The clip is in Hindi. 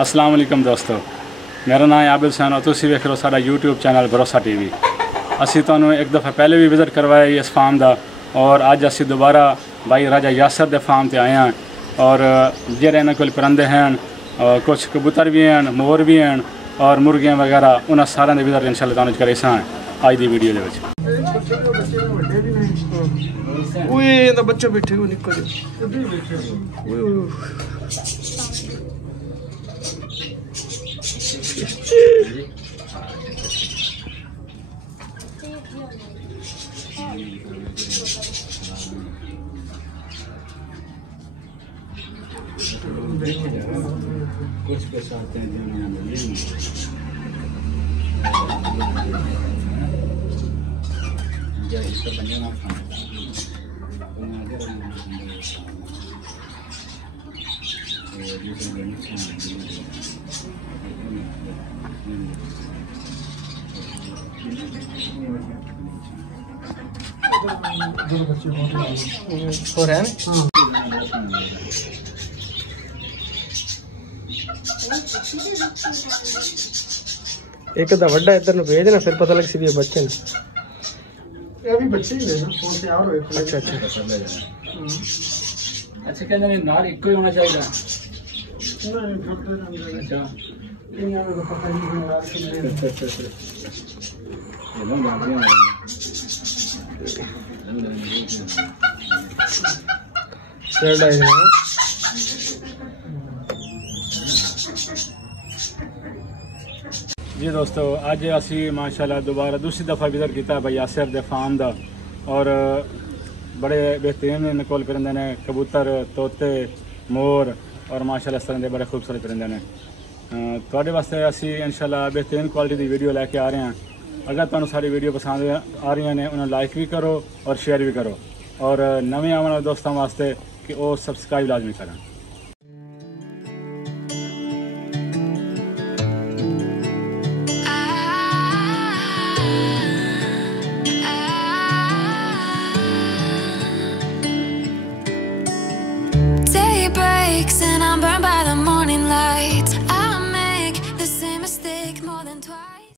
अस्सलाम वालेकुम दोस्तों, मेरा नाम है आबिद हुसैन और तुसी वेख रहे हो साडा यूट्यूब चैनल भरोसा टीवी। असी तुहानू एक दफ़ा पहले भी विजिट करवाया इस फार्म का और अज असी दोबारा भाई राजा यासर के फार्म से आए हैं। और जेह्ड़े इन्हां कोल परिंदे हैं, कुछ कबूतर भी हैं, मोर भी हैं और मुर्गियां वगैरह, उन्होंने सारे के विजिट इंशाअल्लाह तुहानू करेसा अज की वीडियो दे विच। बच्चे बैठे हो निकल कुछ पैसा आते हैं हो रहा है ना। एक तो वड्डा इधर नु भेज ना, फिर पता लग सी बच्चे ने ये भी बच्चे ही है ना, फोन से और होए। अच्छा अच्छा अच्छा, कहंदे ने नाल इक्को ही होना चाहिए। नहीं छोटे रंग अच्छा इन्हां में तो पता नहीं नाल कितने। ये लोग जानते हैं चल रहा है। जी दोस्तों, अज असी माशाल्लाह दोबारा दूसरी दफ़ा विजिट किया भाई यासर दे फार्म का और बड़े बेहतरीन इन्होंने कोल परिंदे ने, कबूतर, तोते, मोर और माशाल्लाह इस तरह के बड़े खूबसूरत परिंदे ने। थोड़े वास्ते असी इंशाल्लाह बेहतरीन क्वालिटी की वीडियो लैके आ रहे हैं। अगर तुहानू सारी वीडियो पसंद आ रही ने, उन्हें लाइक भी करो और शेयर भी करो और नवे आने वाले दोस्तों वास्ते कि वो सब्सक्राइब लाजमी करें। And I'm burned by the morning light. I make the same mistake more than twice.